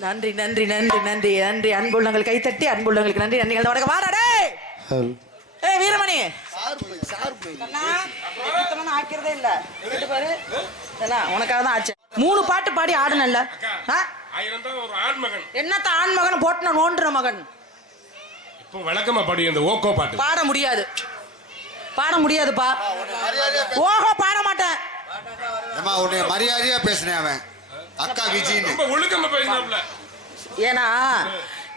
நன்றி நன்றி நன்றி நன்றி நன்றி. அன்புள்ளங்கள் கைத்தட்டி அன்புள்ளங்களுக்கு நன்றி நன்றி. வணக்கம். வாடா ஏய் வீரமணி! ஆக்கிறதே இல்ல. உனக்காக தான் ஆச்சு. மூணு பாட்டு பாடி ஆடுனல்ல ஆ? ஆயிரம் தான் ஒரு ஆண் மகன் என்னத்த ஆண் மகன் போட்டுன நோண்டுற மகன்? இப்போ விளக்கமா படி இந்த ஓக்கோ பாட்டு. பாட முடியாது. பாட முடியாதுப்பா. ஓஹோ பாட மாட்டேன். மரியாதையா பேசினேன் அவன். அக்கா விஜின்னு. ரொம்ப ஒழுக்கமா பேசினாப்ல. ஏன்னா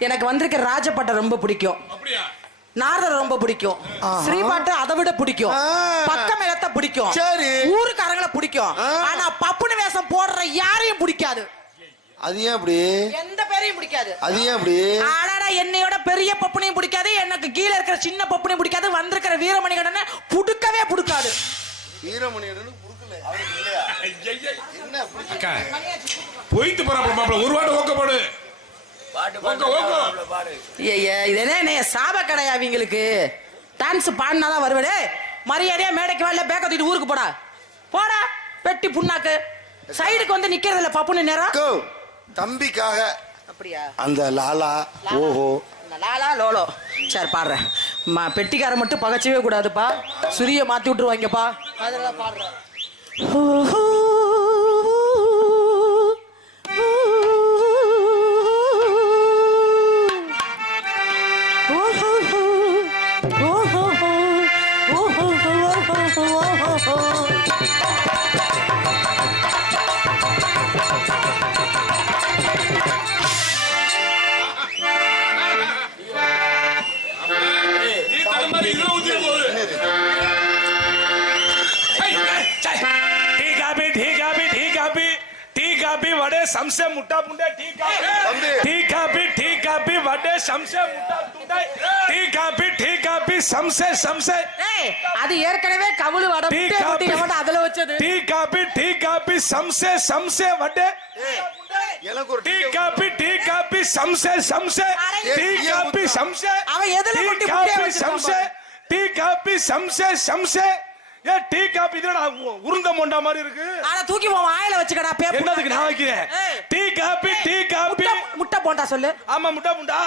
எனக்கு வந்திருக்க ராஜபாட்டை ரொம்ப பிடிக்கும். அப்படியா? நாரதர் ரொம்ப பிடிக்கும். ஸ்ரீபாட்டு அதை விட பிடிக்கும். பக்கம் இடத்த பிடிக்கும். சரி. ஊருக்காரங்களை பிடிக்கும். ஆனா பப்புனு வேஷம் போடுற யாரையும் பிடிக்காது. அது ஏன் அப்படி? எந்த பேரையும் பிடிக்காது. அது ஏன் அப்படி? ஆடாடா என்னையோட பெரிய பப்புனையும் பிடிக்காது. எனக்கு கீழே இருக்கிற சின்ன பப்புனையும் பிடிக்காது. வந்திருக்கிற வீரமணி கடனை புடுக்கவே பிடிக்காது. வீரமணி அக்கா போயிட்டு போறாப்ல மாப்பிள ஒரு வாட்டு ஓக்க பாடு. ஓக்கோ ஓக்கோ. ஐயா இது என்ன என்ன சாப கடையா அவங்களுக்கு டான்ஸ் பாடினாதான் வருவடே மரியாதையா மேடைக்கு வரல பேக்க தூக்கிட்டு ஊருக்கு போடா. போடா வெட்டி புண்ணாக்கு. சைடுக்கு வந்து நிக்கிறது இல்ல பப்புனு நேரம் தம்பிக்காக. அப்படியா? அந்த லாலா ஓஹோ. லாலா லோலோ. சரி பாடுறேன். ம பெட்டிக்கார மட்டும் பகச்சவே கூடாதுப்பா. சுரிய மாத்தி விட்டுருவாங்கப்பா. அதெல்லாம் பாடுறேன். நீ சம்சே முட்டா புண்டை tea coffee. Tea coffee tea coffee vada சம்சே முட்டா புண்டை. டீ காபி டீ காபி சம்சே சம்சே. அது ஏற்கனவே கவுளு வடை டீ காபி. அதுல வச்சது. டீ காபி டீ காபி சம்சே சம்சே vada. Tea coffee tea coffee சம்சே சம்சே. டீ காபி சம்சே. அவன் எதுல டீ சம்சே. டீ காபி சம்சே சம்சே. ஏ டீ காபி இதுல உருந்த மொண்டா மாதிரி இருக்கு. ஆனா தூக்கி உன் வாயில வச்சுக்கடா பேப்பர். என்னதுக்கு நான் வைக்கிறேன்? ஏய். டீ காபி டீ காபி முட்டை- முட்டை போண்டா சொல்லு. ஆமா முட்டா முண்டா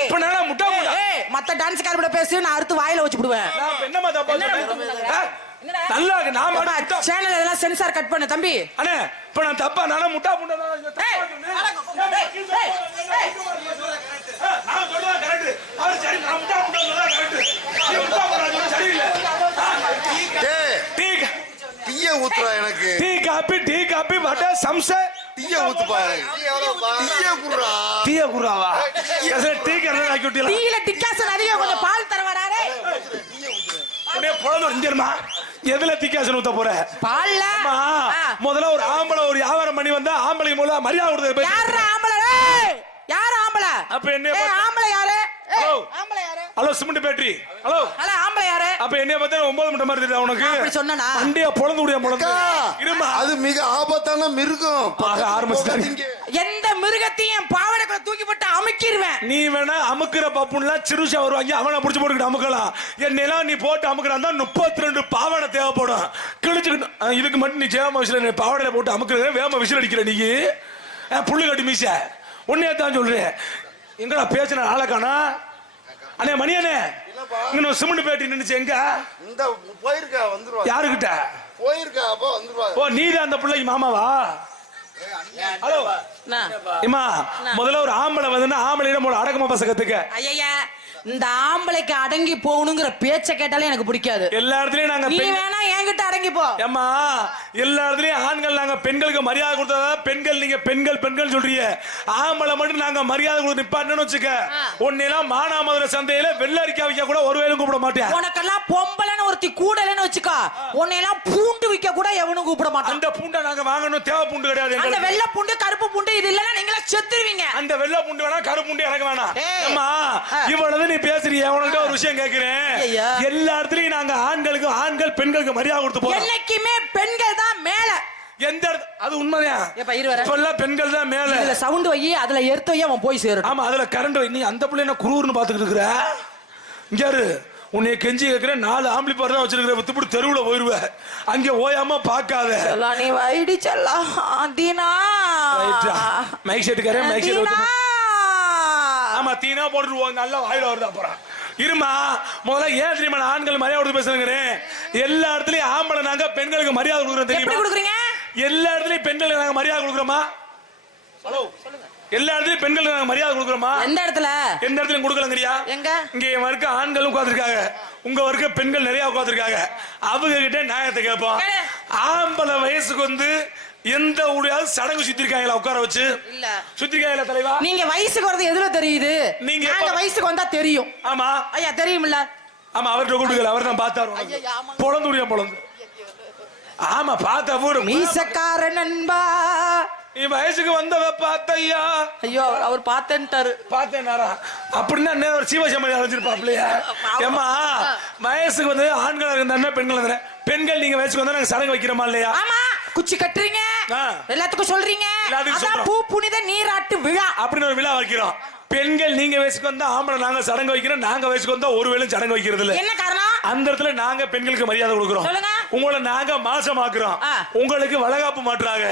இப்ப நான் முட்டா முண்டா ஏய் மத்த டான்ஸ்கார கூட பேசு நான் அடுத்து வாயில வச்சு விடுவேன். நான் என்னமா தப்பா ஆ? நல்லா இருக்கு நான் மட்டும் முட்டா சேனல் இதெல்லாம் சென்சார் கட் பண்ணு தம்பி அண்ணே இப்ப நான் தப்பா முட்டா நான் சொல்றதா correct. அவரு சரி, நான் முட்டா சொல்றதா. நீ சரியில்லை. டீ டீய ஊத்துறா எனக்கு tea coffee tea coffee vada சம்சை டீய ஊத்துப்பா டீய குடுறா டீய குறாவா டீ கறந்து ஆக்கி விட்டீங்களா டீல டிக்காசன் அதிகம் கொஞ்சம் பால் தர வராரே உடனே பொழுது இந்தியர்மா எதுல திக்காசன் ஊத்த போற? பால்ல. முதல்ல ஒரு ஆம்பளை ஒரு வியாபாரம் பண்ணி வந்தா ஆம்பளை மூலம் மரியாதை கொடுத்து யாரு ஆம்பளை? யாரு ஆம்பளை? அப்ப பார்த்து- ஆம்பளை யாரு. ஆம்பளை hello cement battery. Hello. Hello ஆம்பளை யாரு? அப்ப என்னைய பார்த்தா ஒன்பது மணி மாதிரி தெரியுதா உனக்கு? நான் அப்படி சொன்னனா? வண்டிய பொழந்து விடிய பொழந்து. அக்கா, இருமா. அது மிக ஆபத்தான மிருகம். ஆக ஆரம்பிச்சுட்டாரு. இங்க. எந்த மிருகத்தையும் பாவடைக்குள்ள தூக்கி போட்டு அமுக்கிடுவேன் நீ வேணா அமுக்குற பப்புன்லாம் சிறுசா வருவாங்க. அவனை புடிச்சு போட்டுக்கிட்டு அமுக்கலாம். என்னெல்லாம் நீ போட்டு அமுக்குறான் முப்பத்தி ரெண்டு பாவாடை தேவைப்படும். கிழிச்சுக்கிட்டு இதுக்கு மட்டும் நீ ஜெயமா விசில நீ பாவாடையில போட்டு அமுக்குற வேம விசில் அடிக்கிற நீ. புல்லு கட்டி மீச. உன்னையே தான் சொல்றேன். எங்கடா பேசின ஆளக்கானா அண்ணே மணி அண்ணே இங்க சிமெண்ட் பேட்டி நின்னுச்சு எங்க இந்த போயிருக்கா வந்துருவா யாருகிட்ட போயிருக்கா அப்ப வந்துருவா ஓ நீதான் அந்த பிள்ளைக்கு மாமாவா ஹலோ? இம்மா முதல்ல ஒரு ஆம்பளை வந்து ஆம்பளையிடம் அடக்கமா பச கத்துக்க ஐயையா இந்த ஆம்பளைக்கு அடங்கி போகணுங்கிற பேச்ச கேட்டாலே எனக்கு பிடிக்காது. எல்லா இடத்துலயும் நாங்க நீ வேணா என்கிட்ட அடங்கி போ. ஏம்மா எல்லா இடத்துலயும் ஆண்கள் நாங்க பெண்களுக்கு மரியாதை கொடுத்தா பெண்கள் நீங்க பெண்கள் பெண்கள் சொல்றீங்க. ஆம்பளை மட்டும் நாங்க மரியாதை கொடுத்து நிப்பாட்டணும்னு வச்சுக்க. உன்னையெல்லாம் மானாமதுரை சந்தையில வெள்ளரிக்கா வைக்க கூட ஒரு வேலும் கூப்பிட மாட்டேன் உனக்கெல்லாம் பொம்பளைன்னு ஒருத்தி கூடலன்னு வச்சுக்கோ. உன்னையெல்லாம் பூண்டு விக்க கூட எவனும் கூப்பிட மாட்டான். அந்த பூண்டை நாங்க வாங்கணும். தேவை பூண்டு கிடையாது அந்த. வெள்ளை பூண்டு கருப்பு பூண்டு இது இல்லைன்னா நீங்களா செத்துருவீங்க. அந்த வெள்ளை பூண்டு வேணா கரு பூண்டு எனக்கு வேணாம். ஆ. இவ்வளவு நீ பேசுறிய உனக்கு ஒரு விஷயம் கேக்குறேன். எல்லா இடத்துலயும் நாங்க ஆண்களுக்கு ஆண்கள் பெண்களுக்கு மரியாதை கொடுத்து போறோம். என்னைக்குமே பெண்கள் தான் மேல. எந்த அது உண்மைதான். ஏப்பா, இரு வரேன். இப்பெல்லாம் பெண்கள் தான் மேல. இதுல சவுண்ட் வை அதுல எடுத்து வை அவன் போய் சேரட்டும். ஆமா அதுல கரண்ட் நீ அந்த பிள்ளை என்ன குரூர்னு பாத்துக்கிட்டு இருக்கிற? இங்க யாரு உன்னை கெஞ்சி கேட்கிற நாலு ஆம்பளி பாரு தான் வச்சிருக்கிற. வித்துப்படி தெருவுல போயிருவ. அங்க ஓயாம பார்க்காத. செல்லா நீ வைடி செல்லாம் தீனா. மைக் செட்டுக்காரன் மைக் செட் தீனா. ஆமா தீனா போட்டுருவோம். நல்லா வாயில வருது அப்புறம் இருமா முதல்ல ஏன் தெரியுமா ஆண்கள் மரியாதை கொடுத்து பேசுறேங்கிறேன்? எல்லா இடத்துலயும் ஆம்பளை நாங்க பெண்களுக்கு மரியாதை கொடுக்குறோம் தெரியுமா? கொடுக்குறீங்க? எல்லா இடத்துலயும் பெண்களுக்கு நாங்க மரியாதை கொடுக்குறோமா? ஹலோ எல்லா இடத்துலயும் பெண்களுக்கு நாங்க மரியாதை கொடுக்குறோமா? எந்த இடத்துல? எந்த இடத்துலயும் கொடுக்கலங்கறியா எங்க? இங்க என் வர்க்க ஆண்கள் உட்கார்ந்திருக்காங்க. உங்க வர்க்க பெண்கள் நிறைய உட்கார்ந்திருக்காங்க. அவங்க கிட்ட நியாயத்தை கேட்போம். ஆம்பளை வயசுக்கு வந்து எந்த ஊடையாவது சடங்கு சுத்திருக்காங்களா? உட்கார வச்சு? இல்ல. சுத்திருக்காங்களா தலைவா? நீங்க வயசுக்கு வரது எதுல தெரியுது? நீங்க நாங்க வயசுக்கு வந்தா தெரியும். ஆமா. ஐயா தெரியுமில்ல ஆமா அவர்கிட்ட கொடுக்கல. அவர் தான் பார்த்தாரு. பொழந்து முடியா பொழந்து ஆமா பார்த்த போடு மீசக்கார நண்பா நீ வயசுக்கு வந்தவ பார்த்தையா ஐயோ அவர்- பார்த்தேன்ட்டாரு பார்த்தேன் நாரா அப்படின்னா என்ன ஒரு சிவசமதி அழைச்சிருப்பாப்லையா ஏமா வயசுக்கு வந்து ஆண்களா இருந்தா பெண்கள் இருந்தா? பெண்கள் நீங்க வயசுக்கு வந்தா நாங்க சடங்கு வைக்கிறோமா இல்லையா? ஆமா. குச்சி கட்டுறீங்க. எல்லாத்துக்கும் சொல்றீங்க. பூ புனித நீராட்டு விழா. அப்படின்னு ஒரு விழா வைக்கிறோம். பெண்கள் நீங்க வயசுக்கு வந்தா ஆம்பளை நாங்க சடங்கு வைக்கிறோம் நாங்க வயசுக்கு வந்தா ஒரு வேளையும் சடங்கு வைக்கிறது இல்ல. என்ன காரணம்? அந்த இடத்துல நாங்க பெண்களுக்கு மரியாதை கொடுக்கிறோம். உங்களை நாங்க மாசமாக்குறோம். உங்களுக்கு வளகாப்பு மாட்டுறாங்க.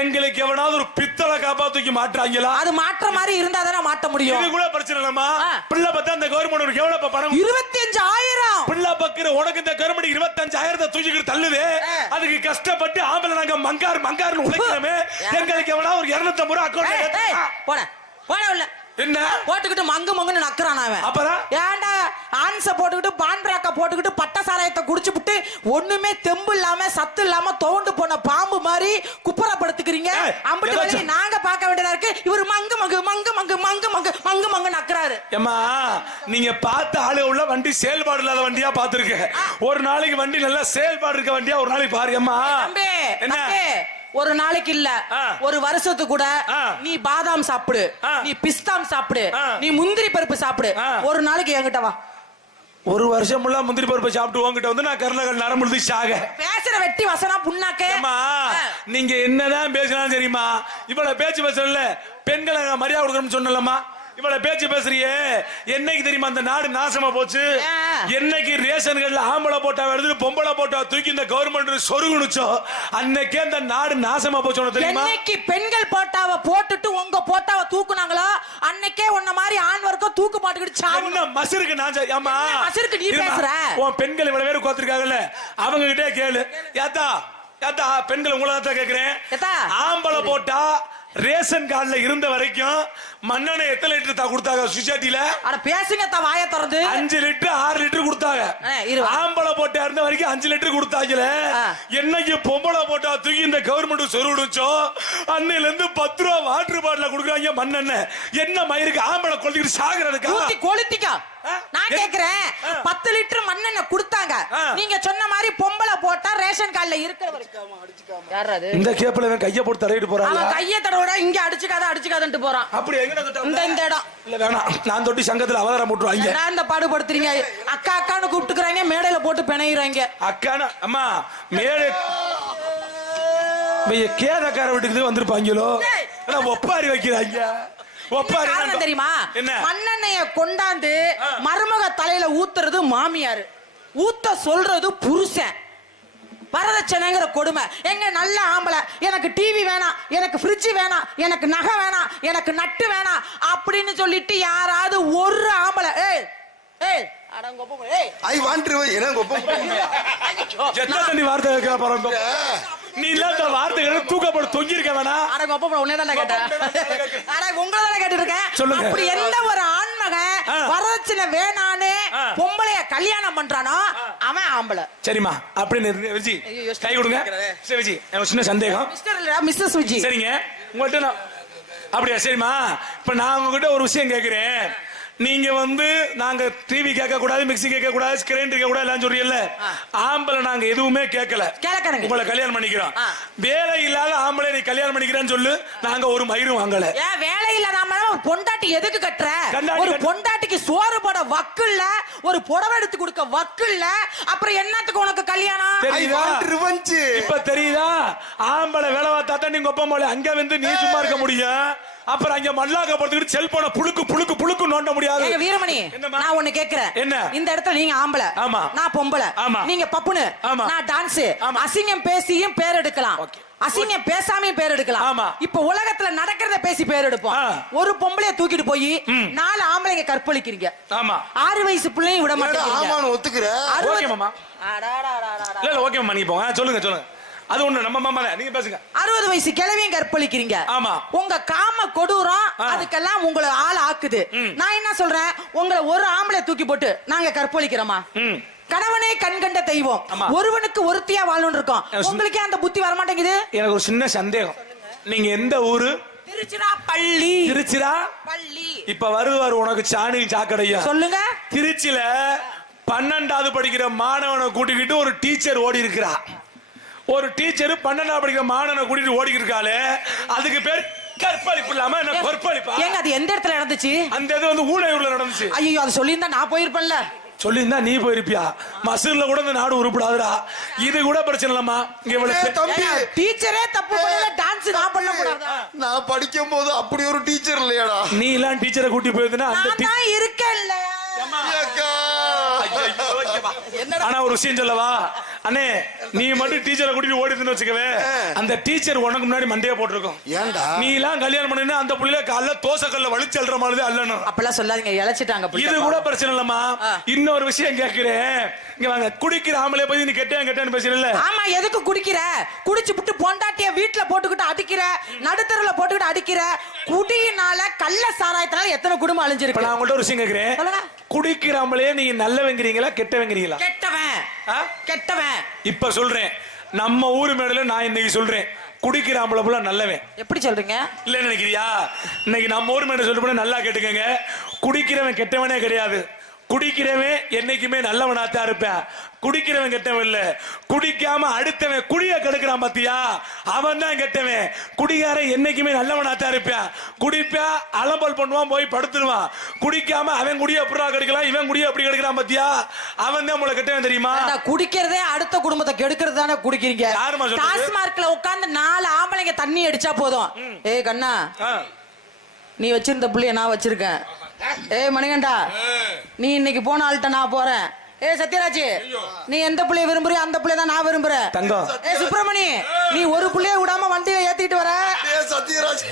எங்களுக்கு எவனாவது ஒரு பித்தளை காப்பா தூக்கி மாட்டுறாங்களா அது மாற்ற மாதிரி இருந்தா தானே மாட்ட இது முடியும் கூட பிரச்சனை இல்லம்மா. பிள்ளை பார்த்தா அந்த கவர்மெண்ட் உனக்கு எவ்வளவு பணம்? இருபத்தி அஞ்சு ஆயிரம் பிள்ளை பக்கிற உனக்கு இந்த கருமடி இருபத்தஞ்சாயிரத்தை தூக்கிட்டு தள்ளுது. ஆ. அதுக்கு கஷ்டப்பட்டு ஆம்பளை நாங்க மங்கார் மங்கார்னு உழைக்கிறோமே. எங்களுக்கு எவனா ஒரு இருநூத்தி ஐம்பது ரூபா அக்கௌண்ட் போட. போட உள்ள. என்ன? போட்டுக்கிட்டு மங்கு மங்குன்னு நக்குறான் அவன். அப்பதான் ஏன்டா ஆன்ஸ போட்டுக்கிட்டு பான்பிராக்க போட்டுக்கிட்டு பட்ட சாராயத்தை குடிச்சு விட்டு ஒண்ணுமே தெம்பு இல்லாம சத்து இல்லாம தோண்டு போன பாம்பு மாதிரி குப்புறப்படுத்துக்கிறீங்க? அம்பிட்டு. வேலையை நாங்க பார்க்க வேண்டியதா இருக்கு? இவர் மங்கு மங்கு மங்கு மங்கு மங்கு மங்கு மங்கு மங்கு நக்குறாரு. ஏம்மா நீங்க பார்த்த ஆளு உள்ள வண்டி செயல்பாடு இல்லாத வண்டியா பாத்துருக்க ஒரு நாளைக்கு வண்டி நல்லா செயல்பாடு இருக்க வண்டியா ஒரு நாளைக்கு பாரு தம்பி என்ன? ஒரு நாளைக்கு இல்ல. ஒரு வருஷத்துக்கு கூட. நீ பாதாம் சாப்பிடு. நீ பிஸ்தாம் சாப்பிடு. நீ முந்திரி பருப்பு சாப்பிடு. ஒரு நாளைக்கு என்கிட்ட வா. ஒரு வருஷம் ஃபுல்லா முந்திரி பருப்பை சாப்பிட்டு உங்ககிட்ட வந்து நான் கருணகள் நரம்புழுது சாக. பேசுற வெட்டி வசனா புண்ணாக்கே. நீங்க என்னதான் பேசினாலும் தெரியுமா? இவ்வளவு பேச்சு பேசல பெண்களை மரியாதை கொடுக்கணும்னு சொன்னலம்மா இவ்வளவு பேச்சு பேசுறியே. என்னைக்கு தெரியுமா அந்த நாடு நாசமா போச்சு? என்னைக்கு ரேஷன்கள்ல ஆம்பளை போட்டா எடுத்து பொம்பளை போட்டா தூக்கி இந்த கவர்மெண்ட் சொருகுனுச்சோ அன்னைக்கே அந்த நாடு நாசமா போச்சு தெரியுமா என்னைக்கு பெண்கள் போட்டாவ போட்டுட்டு உங்க போட்டாவ தூக்குனாங்களோ அன்னைக்கே உன்ன மாதிரி ஆண் வர்க்கம் தூக்கு மாட்டுக்கிட்டு சாவு என்ன மசருக்கு நான் ஆமா மசருக்கு நீ. பேசுற? உன் பெண்கள் இவ்வளவு பேர் கோத்திருக்காங்கல்ல அவங்க கிட்டே கேளு ஏத்தா ஏத்தா பெண்கள் உங்களை தான் கேக்குறேன். ஆம்பளை போட்டா ரேஷன் கார்டுல இருந்த வரைக்கும் மண்ணெண்ணெய் எத்தனை லிட்டர் தான் கொடுத்தாங்க சொசைட்டில அட பேசுங்க தா வாய திறந்து அஞ்சு லிட்டர் ஆறு லிட்டர் கொடுத்தாங்க. ஆம்பளை போட்டா இருந்த வரைக்கும் அஞ்சு லிட்டர் கொடுத்தாங்கல. என்னைக்கு பொம்பளை போட்டா தூக்கி இந்த கவர்மெண்ட் சொருவிடுச்சோ அன்னையில இருந்து பத்து ரூபா வாட்டர் பாட்டில கொடுக்குறாங்க மண்ணெண்ணெய் என்ன மயிருக்கு ஆம்பளை கொளுத்திக்கிட்டு சாகுறதுக்கா கொளுத்திக்கா? நான் கேக்குறேன். பத்து லிட்டர் மண்ணெண்ணெய் கொடுத்தாங்க. நீங்க சொன்ன மாதிரி இந்த கேப்ல இவன் கைய போட்டு தடவிட்டு போறாங்க அவன் கைய தடவோட இங்க அடிச்சுக்காத அடிச்சுக்காதன்ட்டு போறான். அப்படி எங்க தொட்டா இந்த இந்த இடம். இல்ல வேணாம் நான் தொட்டி சங்கத்துல அவதாரம் போட்டுருவாங்க. ஏன்டா இந்த பாடுபடுத்துறீங்க? அக்கா அக்கான்னு கூப்பிட்டுக்கிறாங்க மேடையில போட்டு பிணையிறாங்க. அக்கான அம்மா மேலே இவைய கேதக்கார வீட்டுக்கு வந்திருப்பாங்களோ? ஒப்பாரி வைக்கிறாங்க ஒப்பாரி காரணம் தெரியுமா? என்ன? மண்ணெண்ணெய கொண்டாந்து. மருமக தலையில ஊத்துறது மாமியாரு. ஊத்த சொல்றது புருஷன். வரதட்சணைங்கிற கொடுமை. எங்க நல்ல ஆம்பளை எனக்கு டிவி வேணாம் எனக்கு ஃப்ரிட்ஜ் வேணாம் எனக்கு நகை வேணாம் எனக்கு நட்டு வேணாம் அப்படின்னு சொல்லிட்டு யாராவது ஒரு ஆம்பளை ஏய் ஏய் ஐ வாண்ட் எனக்கு ஒப்பம் எத்தனை தண்ணி வார்த்தை கேட்க போறோம் நீ இல்லாத வார்த்தைகளை தூக்கப்பட்டு தொங்கி இருக்க வேணா அடங்கொப்ப உன்னே தான் கேட்டேன். அட உங்களை தானே கேட்டுருக்கேன். சொல்லுங்க. அப்படி எந்த ஒரு. வரதட்சணை வேணான்னு. பொம்பளைய கல்யாணம் பண்றானோ? அவன் ஆம்பளை. சரிம்மா அப்படின்னு விஜி கை கொடுங்க. சரி விஜி எனக்கு சின்ன சந்தேகம். மிஸ்டர் இல்ல மிஸ்ஸஸ் விஜி. சரிங்க. உங்கள்கிட்ட நான் அப்படியா சரிம்மா. இப்ப நான் உங்ககிட்ட ஒரு விஷயம் கேக்குறேன். நீங்க வந்து நாங்க டிவி கேட்க கூடாது மிக்ஸி கேட்க கூடாது கிரைண்டர் கேட்க கூடாது எல்லாம் சொல்றீங்கல்ல? ஆம்பளை நாங்க எதுவுமே கேட்கல. உங்களை கல்யாணம் பண்ணிக்கிறோம். வேலை இல்லாத ஆம்பளை நீ கல்யாணம் பண்ணிக்கிறேன்னு சொல்லு நாங்க ஒரு மயிரும் வாங்கல. வேலை இல்லாம ஒரு பொண்டாட்டி எதுக்கு கட்டுற? ஒரு பொண்டாட்டிக்கு சோறு போட வக்கு இல்ல ஒரு புடவை எடுத்து கொடுக்க வக்கு இல்ல அப்புறம் என்னத்துக்கு உனக்கு கல்யாணம்? இப்ப தெரியுதா? ஆம்பளை வேலை பார்த்தா நீங்க ஒப்ப போல. அங்க வந்து நீ சும்மா இருக்க முடியும். அப்புறம் அங்க மல்லாக்க படுத்துக்கிட்டு செல்போனை புழுக்கு புழுக்கு புழுக்கு நோண்ட முடியாது ஏங்க வீரமணி? நான் ஒண்ணு கேக்குறேன் என்ன? இந்த இடத்துல நீங்க ஆம்பளை ஆமா. நான் பொம்பளை ஆமா. நீங்க பப்புனு ஆமா. நான் டான்ஸ் ஆமா. அசிங்கம் பேசியும் பேர் எடுக்கலாம். அசிங்கம் பேசாமையும் பேர் எடுக்கலாம் ஆமா. இப்ப உலகத்துல நடக்கிறத பேசி பேர் எடுப்போம். ஒரு பொம்பளைய தூக்கிட்டு போய். நாலு ஆம்பளைங்க கற்பழிக்கிறீங்க ஆமா ஆறு வயசு பிள்ளையும் விட மாட்டேங்கிறீங்க ஆமான்னு ஒத்துக்கிற அறுபது- ஓகே மாமா அடாடாடாடாடா. இல்ல இல்ல ஓகே மாமா நீங்க போங்க சொல்லுங்க சொல்லுங்க அது ஒண்ணு நம்ம மாமா தான். நீங்க பேசுங்க. அறுபது வயசு கிழவியும் கற்பழிக்கிறீங்க. ஆமா. உங்க காம கொடூரம். அதுக்கெல்லாம் உங்களை ஆள் ஆக்குது. நான் என்ன சொல்றேன்? உங்களை ஒரு ஆம்பளை தூக்கி போட்டு நாங்க கற்பழிக்கிறோமா? கணவனே கண்கண்ட தெய்வம். ஒருவனுக்கு ஒருத்தியா வாழணும் இருக்கோம். உங்களுக்கே அந்த புத்தி வர மாட்டேங்குது எனக்கு ஒரு சின்ன சந்தேகம். நீங்க எந்த ஊரு? திருச்சிரா பள்ளி. திருச்சிரா? பள்ளி. இப்ப வருவார் உனக்கு சாணி சாக்கடையா? சொல்லுங்க. திருச்சியில பன்னெண்டாவது படிக்கிற மாணவனை கூட்டிக்கிட்டு ஒரு டீச்சர் ஓடி இருக்கிறா ஒரு டீச்சர் பன்னெண்டாவது படிக்கிற மாணவனை கூட்டிட்டு ஓடி இருக்காளே அதுக்கு பேர் கற்பழிப்பு இல்லாம என்ன கற்பழிப்பா ஏங்க அது எந்த இடத்துல நடந்துச்சு? அந்த இது வந்து ஊழையூர்ல நடந்துச்சு. ஐயோ அது சொல்லியிருந்தா நான் போயிருப்பேன்ல. சொல்லியிருந்தா நீ போயிருப்பியா? மசூர்ல கூட இந்த நாடு உருப்படாதுடா. இது கூட பிரச்சனை இல்லம்மா. இங்க இவ்வளவு தம்பி. டீச்சரே தப்பு பண்ணல டான்ஸ் நான் பண்ண கூடாதா நான் படிக்கும் போது அப்படி ஒரு டீச்சர் இல்லையாடா. நீ எல்லாம் டீச்சரை கூட்டி போயிருந்தா அந்த இருக்கேன்ல. ஏக்கா. ஆனா ஒரு விஷயம் சொல்லவா? அண்ணே நீ மட்டும் டீச்சரை கூட்டிட்டு ஓடிதுன்னு வச்சுக்கவே அந்த டீச்சர் உனக்கு முன்னாடி மண்டையா போட்டிருக்கும். ஏன்டா? நீ எல்லாம் கல்யாணம் பண்ணினா அந்த புள்ளைய காலைல தோசை கல்ல வலிச்சு அல்ற மாதிரி அல்லணும் அப்பெல்லாம் சொல்லாதீங்க இழைச்சிட்டாங்க இது. கூட பிரச்சனை இல்லம்மா. இன்னொரு விஷயம் கேக்குறேன். இங்க வாங்க குடிக்கிற ஆம்பளை போய் நீ கெட்டேன் கெட்டேன்னு பேசுறல ஆமா எதுக்கு குடிக்கிற? குடிச்சு புட்டு பொண்டாட்டிய வீட்டுல போட்டுக்கிட்டு அடிக்கிற நடுத்தருல போட்டுக்கிட்டு அடிக்கிற குடியினால கள்ள சாராயத்தினால எத்தனை குடும்பம் அழிஞ்சிருக்கு? நான் உங்கள்ட்ட ஒரு விஷயம் கேக்குறேன். சொல்லுங்க. குடிக்கிற ஆம்பளையே நீங்க நல்லவங்கிறீங்களா கெட்டவங்கிறீங்களா? கெட்டவன்? கெட்டவன். இப்ப சொல்றேன். நம்ம ஊர் மேடல நான் இன்னைக்கு சொல்றேன். குடிக்கிற ஆம்பளை புள்ள நல்லவன். எப்படி சொல்றீங்க? இல்ல நினைக்கிறியா? இன்னைக்கு நம்ம ஊர் மேடம் சொல்லிட்டு நல்லா கேட்டுக்கங்க. குடிக்கிறவன் கெட்டவனே கிடையாது. குடிக்கிறவன் என்னைக்குமே நல்லவனாத்தான் இருப்பேன். குடிக்கிறவன் கெட்டவன் இல்ல. குடிக்காம அடுத்தவன் குடிய கெடுக்கிறான் பாத்தியா? அவன் தான் கெட்டவன். குடிகாரன் என்னைக்குமே நல்லவனாத்தான் இருப்பேன். குடிப்பான் அலம்பல் பண்ணுவான் போய் படுத்துருவான். குடிக்காம அவன் குடிய எப்படா கெடுக்கலாம்? இவன் குடிய எப்படி கெடுக்கிறான் பாத்தியா? அவன் தான் உங்களை கெட்டவன் தெரியுமா? குடிக்கிறதே அடுத்த குடும்பத்தை கெடுக்கிறது தானே குடிக்கிறீங்க? டாஸ்மார்க்ல உட்கார்ந்து நாலு ஆம்பளைங்க தண்ணி அடிச்சா போதும். ஏய் கண்ணா. நீ வச்சிருந்த புள்ளைய நான் வச்சிருக்கேன். ஏய் மணிகண்டா நீ இன்னைக்கு போன ஆள்கிட்ட நான் போறேன். ஏய் சத்யராஜ் நீ எந்த புள்ளைய விரும்புறியோ அந்த புள்ளைய தான் நான் விரும்புறேன். தங்கம். ஏய் சுப்பிரமணி நீ ஒரு புள்ளைய விடாம வண்டியை ஏத்திட்டு வர. ஏய், சத்யராஜ்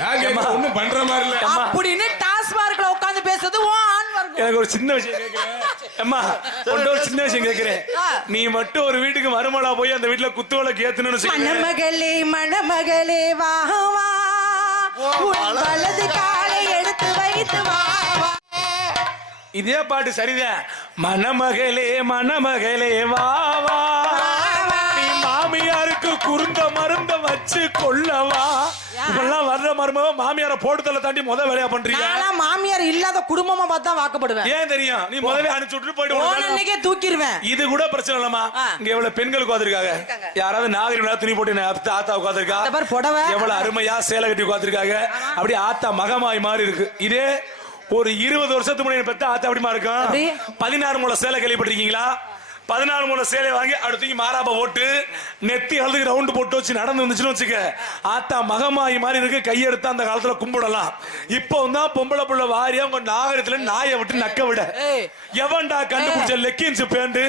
ஒண்ணும் பண்ற மாதிரி இல்ல. அப்படின்னு டாஸ்மார்க்ல உட்கார்ந்து பேசுறது உன் ஆண் வர்க்கம். எனக்கு ஒரு சின்ன விஷயம் கேட்கிறேன் அம்மா ஒரு சின்ன விஷயம் கேட்கிறேன் ஆ. நீ மட்டும் ஒரு வீட்டுக்கு மருமலா போய் அந்த வீட்டுல குத்துவலை ஏத்தணும்னு வச்சுக்கோங்க. மணமகளே மணமகளே வா வா. உன் வலது காலை எடுத்து வைத்து வா வா. இதே பாட்டு சரிதான் மணமகளே மணமகளே வா வா. நீ மாமியாருக்கு குறுந்த மருந்த வச்சு கொள்ளவா. இப்பெல்லாம் வர்ற மருமக மாமியார போட்டுதல தாண்டி முத வேலையா பண்றீங்க? மாமியார் இல்லாத குடும்பமா பார்த்து வாக்கப்படுவேன். ஏன் தெரியும்? நீ முதவே அனுப்பிச்சு விட்டு போயிட்டு அன்னைக்கே தூக்கிடுவேன் இது கூட பிரச்சனை இல்லம்மா. ஆ. இங்க எவ்வளவு பெண்கள் உட்காந்துருக்காங்க யாராவது நாகரிகம் துணி போட்டு ஆத்தா உட்காந்துருக்கா புடவை. எவ்வளவு அருமையா சேலை கட்டி உட்காந்துருக்காங்க அப்படியே ஆத்தா மகமாய் மாதிரி இருக்கு. இதே ஒரு இருபது வருஷத்துக்கு முன்னாடி பெத்த ஆத்தா அப்படிமா? இருக்கும் பதினாறு மூல சேலை கேள்விப்பட்டிருக்கீங்களா பதினாறு மூல சேலை வாங்கி அடுத்து மாறாப்ப போட்டு நெத்தி அழுதுக்கு ரவுண்டு போட்டு வச்சு நடந்து வந்துச்சுன்னு வச்சுக்க. ஆத்தா மகமாயி மாதிரி இருக்கு. கையெடுத்து அந்த காலத்துல கும்பிடலாம். இப்போ தான் பொம்பளை புள்ள வாரியா உங்க நாகரத்துல நாயை விட்டு நக்க விட. எவன்டா கண்டுபிடிச்ச லெக்கின்ஸ் பேண்ட்.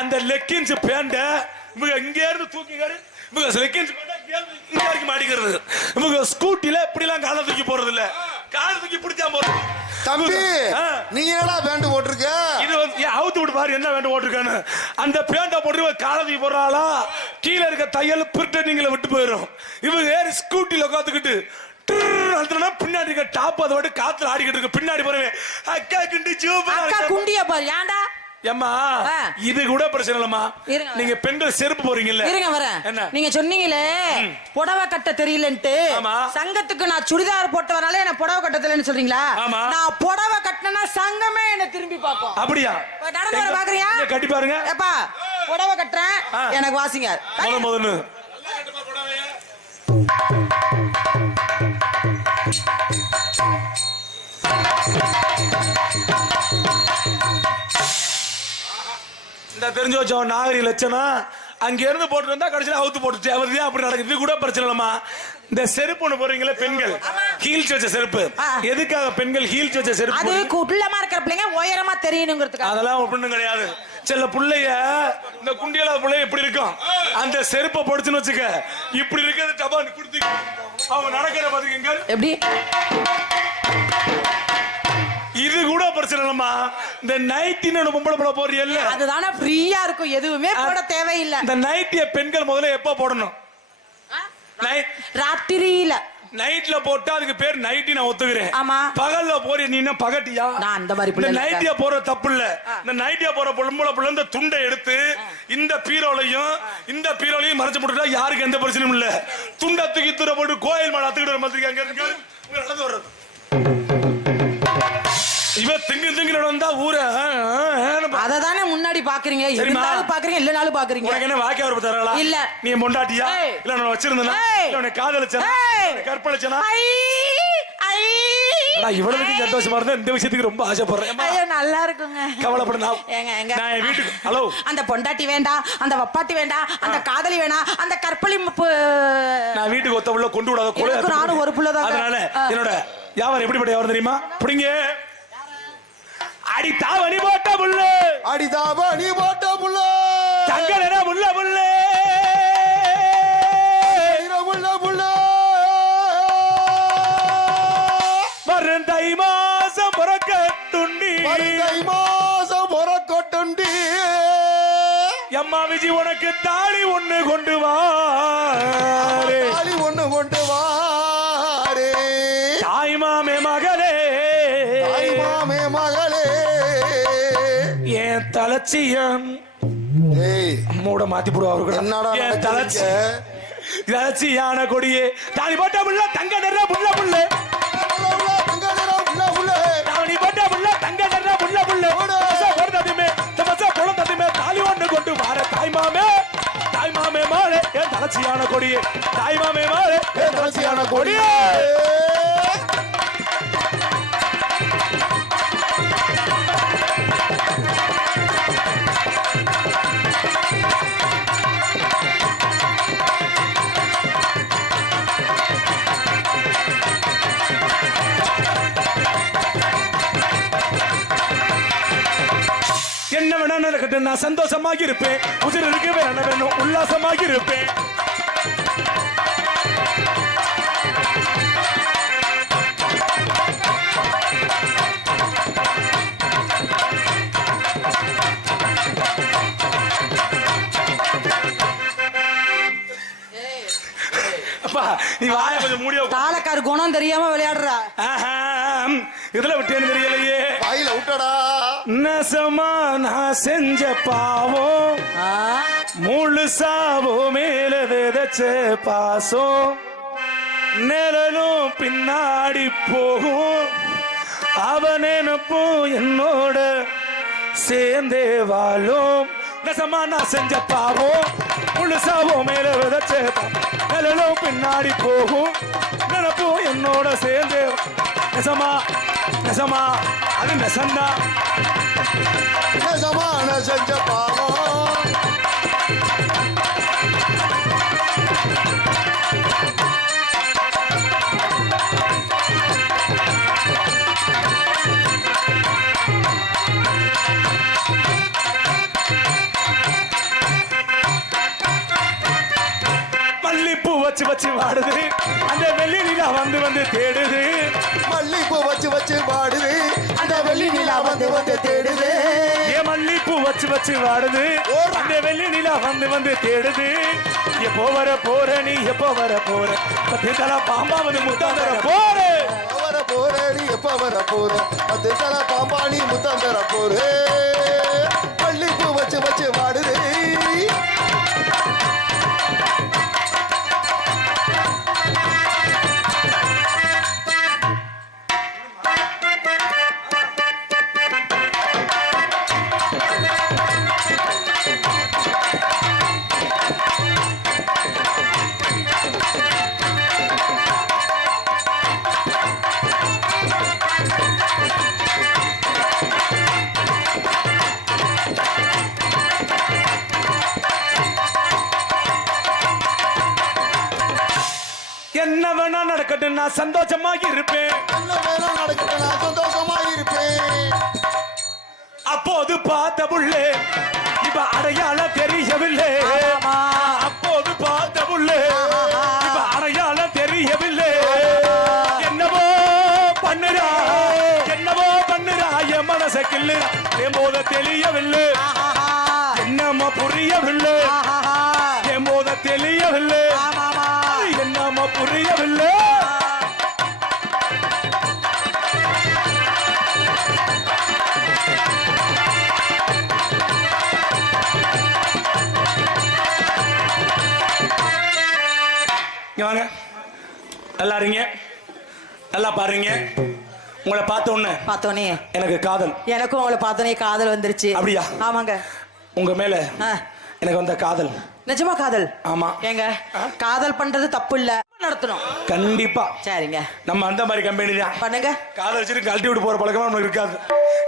அந்த லெக்கின்ஸ் பேண்ட இவங்க இங்க இருந்து தூக்கிக்காரு. இவங்க லெக்கின்ஸ் பேண்ட இங்க வரைக்கும் மாட்டிக்கிறது இவங்க ஸ்கூட்டில இப்படி எல்லாம் காலை தூக்கி போறது இல்ல காலை தூக்கி பிடிச்சா போறது தம்பி ஆ. நீ என்னடா பேண்ட் போட்டிருக்க? இது வந்து ஏன் அவுத்து விட்டு பாரு என்ன வேண்டும் போட்டிருக்கான்னு. அந்த பேண்டை போட்டு காலை தூக்கி போடுறாளா? கீழே இருக்க தையல் பிரிட்டனிங்ல விட்டு போயிடும் இவங்க ஏறி ஸ்கூட்டில உட்காந்துக்கிட்டு பின்னாடி இருக்க டாப் அதை விட்டு காத்துல ஆடிக்கிட்டு இருக்கு. பின்னாடி போறவன் அக்கா கிண்டி அக்கா குண்டிய பாரு. ஏன்டா? ஏம்மா ஆ. இது கூட பிரச்சனை இல்லம்மா. இருங்க. நீங்க பெண்கள் செருப்பு போறீங்கல்ல இருங்க வரேன் என்ன? நீங்க சொன்னீங்களே புடவை கட்ட தெரியலன்ட்டு. சங்கத்துக்கு நான் சுடிதார் போட்டவனால என்ன புடவை கட்ட தெரியலன்னு சொல்றீங்களா? ஆமா. நான் புடவை கட்டினா சங்கமே என்ன திரும்பி பார்க்கும். அப்படியா? நடந்து வர பாக்குறியா? கட்டி பாருங்க. ஏப்பா புடவை கட்டுறேன். ஆ. எனக்கு வாசிங்க. முத முதன்னு இந்த தெரிஞ்சு வச்சோம் நாகரி லட்சணம். அங்க இருந்து போட்டு வந்தா கடைசியில அவுத்து போட்டுச்சு அவர் ஏன் அப்படி நடக்குது? கூட பிரச்சனை இல்லம்மா. இந்த செருப்பு ஒண்ணு போறீங்களே பெண்கள். ஹீல்ஸ் வச்ச செருப்பு. எதுக்காக பெண்கள் ஹீல்ஸ் வச்ச செருப்பு? அது? குள்ளமா இருக்கிற பிள்ளைங்க உயரமா தெரியணுங்கிறதுக்காக. அதெல்லாம் ஒண்ணும் கிடையாது. சில புள்ளைய இந்த குண்டியலா புள்ளைய இப்படி இருக்கும். அந்த செருப்பை போடுச்சுன்னு வச்சுக்க இப்படி இருக்கிறது டபான்னு குடுத்து அவங்க நடக்கிற பாத்துக்கங்க எப்படி? இது கூட பிரச்சனை இல்லம்மா. இந்த நைட்டின்னு ஒண்ணு பொம்பளை போட போறியல்ல அதுதானே ஃப்ரீயா இருக்கும். எதுவுமே போட தேவையில்லை. இந்த நைட்டிய பெண்கள் முதல்ல எப்ப போடணும்? நைட் ராத்திரியில. நைட்ல போட்டா அதுக்கு பேர் நைட்டி நான் ஒத்துக்கிறேன். ஆமா. பகல்ல போற நீ என்ன பகட்டியா? நான் அந்த மாதிரி இந்த. நைட்டியா போற தப்பு இல்ல இந்த நைட்டியா போற பொம்பளை புள்ள இந்த துண்டை எடுத்து இந்த பீரோலையும் இந்த பீரோலையும் மறைச்சு போட்டுட்டா யாருக்கு எந்த பிரச்சனையும் இல்ல. துண்டை தூக்கி தூர போட்டு கோயில் மேல அத்துக்கிட்டு வர மாதிரி அங்க இருக்கு நடந்து வர்றது. இவ திங்கு திங்கு வந்தா ஊரை பா- அததானே முன்னாடி பாக்குறீங்க. இருந்தாலும் பாக்குறீங்க இல்லனாலும் பாக்குறீங்க. உனக்கு என்ன வாக்கிய வரப்பு தரலா இல்ல. நீ பொண்டாட்டியா? ஏய். இல்ல நான் வச்சிருந்தேனா. இல்ல உன்னை காதலிச்சனா? கற்பழிச்சனா? சந்தோஷமா இருந்தா இந்த விஷயத்துக்கு ரொம்ப ஆசைப்படுறேன். ஐயோ நல்லா இருக்குங்க. கவலைப்பட நான் என் வீட்டுக்கு ஹலோ. அந்த பொண்டாட்டி வேண்டாம் அந்த வப்பாட்டி வேண்டாம் அந்த காதலி வேண்டாம் அந்த கற்பழி நான் வீட்டுக்கு ஒத்த உள்ள கொண்டு விடாத நானும் ஒரு புள்ளதாங்க. அதனால. என்னோட வியாபாரம் எப்படிப்பட்ட வியாபாரம் தெரியுமா? புடிங்க. அடி தாவணி போட்ட புல்லு. அடிதாபா நீ போட்ட புள்ள தங்க நிற புல்ல புல்லு. புள்ள புள்ள வரும் தை மாசம் பிறக்க துண்டி வருதை மாசம் பொறக்கொட்டுண்டி. எம்மா விஜி உனக்கு தாலி ஒண்ணு கொண்டு வாரே தாலி ஒண்ணு கொண்டு வாரே ஏய் மூட மாத்தி? தலைச்சியான கொடியே. தாலி போட்ட புள்ள தங்க நிற புள்ள புள்ள. தாவணி போட்ட புள்ள தங்க நிற புள்ள புள்ள. பிறந்ததுமே பச பிறந்ததுமே தாலி ஒண்ணு கொண்டு வார தாய்மாமே தாய்மாமே மாலே என் தலைச்சியான கொடியே. தாய்மாமே மாலே என் தலைச்சியான கொடியே. வேணா நடக்கட்டும் நான் சந்தோஷமாக இருப்பேன் உதிர் இருக்க வேணும் வேணும் உல்லாசமாக இருப்பேன் அப்பா நீ வாய கொஞ்சம் மூடிய தாளக்கார் குணம் தெரியாம விளையாடுறா. இதுல விட்டேன்னு தெரியலையே. நான் செஞ்ச பாவம். முழுசாவோ மேல விதைச்ச பாசம். நிழலும் பின்னாடி போகும். அவன் நினைப்பும் என்னோட சேர்ந்தே வாழும். நெசமா நான் செஞ்ச பாவம். முழுசாவோ மேல விதைச்ச நிழலும் பின்னாடி போகும். நினைப்பும் என்னோட சேர்ந்தே நெசமா நெசமா அது நெசந்தா நெசமான செஞ்ச பாவம் மல்லிப்பூ வச்சு வச்சு வாடுது. அந்த வெள்ளி நிலா வந்து வந்து தேடுது. மல்லிப்பூ வச்சு வச்சு வாடுது. வெள்ளி நிலா வந்து வந்து தேடுது. ஏ மல்லிப்பூ வச்சு வச்சு வாடுது. அந்த வெள்ளி நிலா வந்து வந்து தேடுது. எப்போ வர போற நீ எப்போ வர போற? பத்து தலா பாம்பா வந்து முத்தா தர போற வர போற நீ எப்ப வர போற? அது தல பாம்பாணி முத்தந்தர போறே நான் சந்தோஷமா இருப்பேன் சந்தோஷமா இருப்பேன் அப்போது பார்த்த புள்ளே இப்ப அடையாளம் தெரியவில்லை. அப்போது பார்த்த புள்ளே இப்ப அடையாளம் தெரியவில்லை என்னவோ பண்ணுறா என்னவோ பண்ணுறா என் மனச கிள்ளு என் போத தெரியவில்லை. என்னம்மா புரியவில்லை. என் போத தெரியவில்லை. என்னம்மா புரியவில்லை. வாங்க. நல்லா இருங்க. நல்லா பாருங்க. உங்களை பார்த்த உடனே பார்த்தோனே எனக்கு காதல். எனக்கும் உங்களை பார்த்தோனே காதல் வந்துருச்சு. அப்படியா? ஆமாங்க. உங்க மேல. எனக்கு வந்த காதல். நிஜமா காதல்? ஆமா. ஏங்க காதல் பண்றது தப்பு இல்ல நடத்தணும். கண்டிப்பா. சரிங்க. நம்ம அந்த மாதிரி கம்பெனி தான். பண்ணுங்க. காதலிச்சுட்டு கழட்டி விட்டு போற பழக்கமா நமக்கு இருக்காது.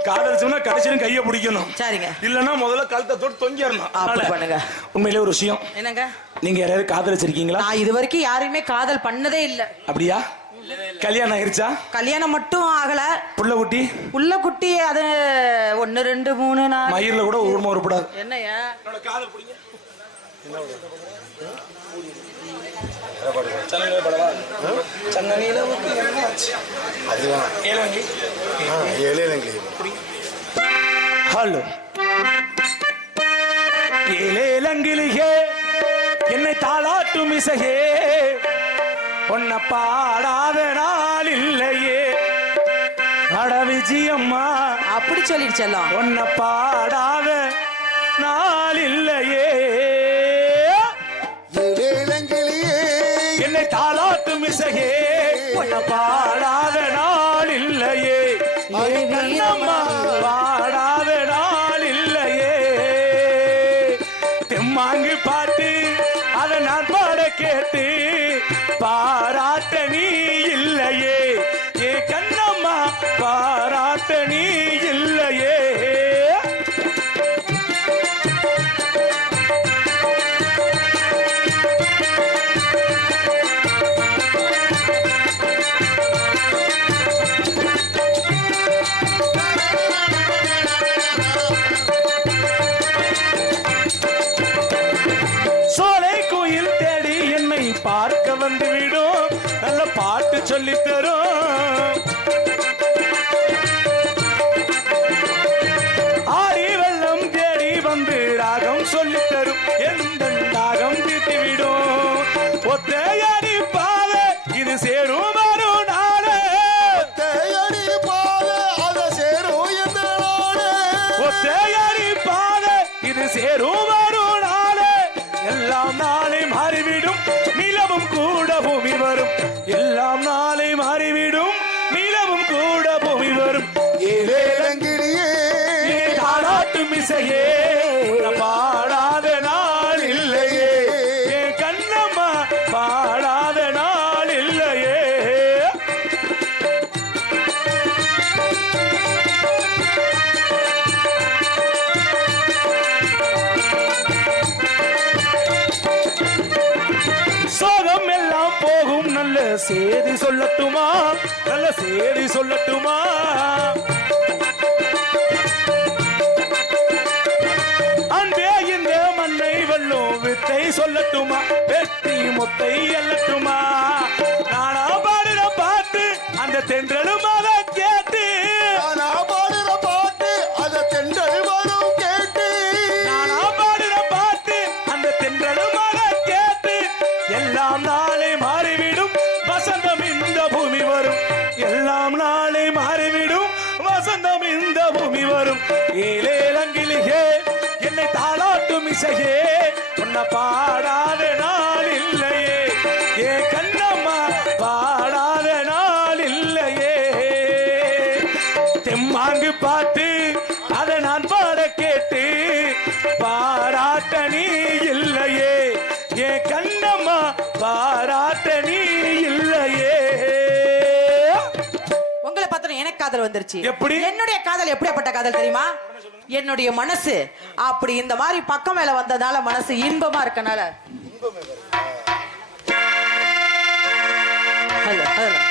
காதலிச்சோம்னா கடைசியும் கையை பிடிக்கணும். சரிங்க. இல்லன்னா முதல்ல கழுத்தை தொட்டு தொங்கிடணும். பண்ணுங்க. உண்மையிலே ஒரு விஷயம். என்னங்க? நீங்க யாராவது காதலிச்சிருக்கீங்களா? நான் இது வரைக்கும் யாரையுமே காதல் பண்ணதே இல்ல. அப்படியா? கல்யாணம் ஆயிருச்சா? கல்யாணம் மட்டும் ஆகல. புள்ள குட்டி? உள்ள குட்டி அது ஒன்னு ரெண்டு மூணு நாலு. மயிரில் கூட உருமா உருப்படாது. என்னையா ஹலோ. ஏலேலங்கிலியே என்னை தாளாட்டும் இசையே. உன்னை பாடாத நாள் இல்லையே. அட விஜயம்மா. அப்படி சொல்லிடுச்செல்லாம் உன்னை பாடாத நாள் இல்லையே. என்னை தாளாட்டும் இசையே. உன்னை பாடாத ராகம் சொல்லித் தரும் எந்த உலகம் எல்லாம் போகும். நல்ல செய்தி சொல்லட்டுமா? நல்ல செய்தி சொல்லட்டுமா? அன்பே இந்த மண்ணை வல்லும் வித்தை சொல்லட்டுமா? வெற்றி முத்தை எல்லட்டுமா? நானா பாடுற பாட்டு அந்த தென்றலும் காதல் வந்துருச்சு. எப்படி? என்னுடைய காதல் எப்படியாப்பட்ட காதல் தெரியுமா? என்னுடைய மனசு. அப்படி இந்த மாதிரி பக்கம் மேல வந்ததால மனசு இன்பமா இருக்கனால. Hello hello.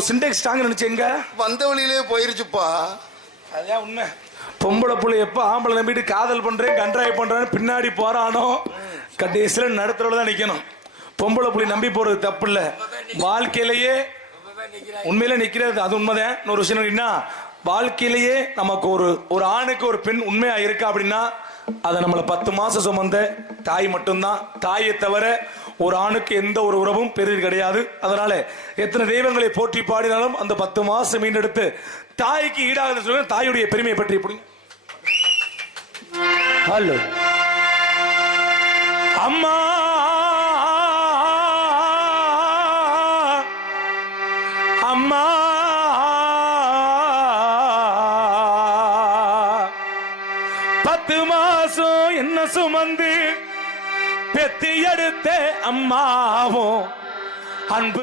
ஒரு சிண்டெக்ஸ் ஸ்டாங் நினைச்சு எங்க? வந்த வழியிலே போயிருச்சுப்பா. அதான் உண்மை. பொம்பளை புள்ள எப்ப ஆம்பளை நம்பிட்டு காதல் பண்றேன் கன்றாய் பண்றேன்னு பின்னாடி போறானோ கடைசியில நடுத்தரோட தான் நிக்கணும். பொம்பளை புள்ளி நம்பி போறது தப்பு இல்ல வாழ்க்கையிலேயே உண்மையில நிக்கிறது அது உண்மைதான். இன்னொரு விஷயம் என்னன்னா வாழ்க்கையிலேயே நமக்கு ஒரு ஒரு ஆணுக்கு ஒரு பெண் உண்மையா இருக்கா அப்படின்னா அதை நம்மள பத்து மாசம் சுமந்த தாய் மட்டும்தான். தாயை தவிர ஒரு ஆணுக்கு எந்த ஒரு உறவும் பெரிது கிடையாது. அதனால எத்தனை தெய்வங்களை போற்றி பாடினாலும் அந்த பத்து மாசம் மீண்டெடுத்து தாய்க்கு ஈடாக சொல்ல தாயுடைய பெருமையை பற்றி எப்படி ஹலோ. அம்மா! அம்மா! பத்து மாசம் என்ன சுமந்து பெத்தி எடுத்த அம்மாவும் அன்பு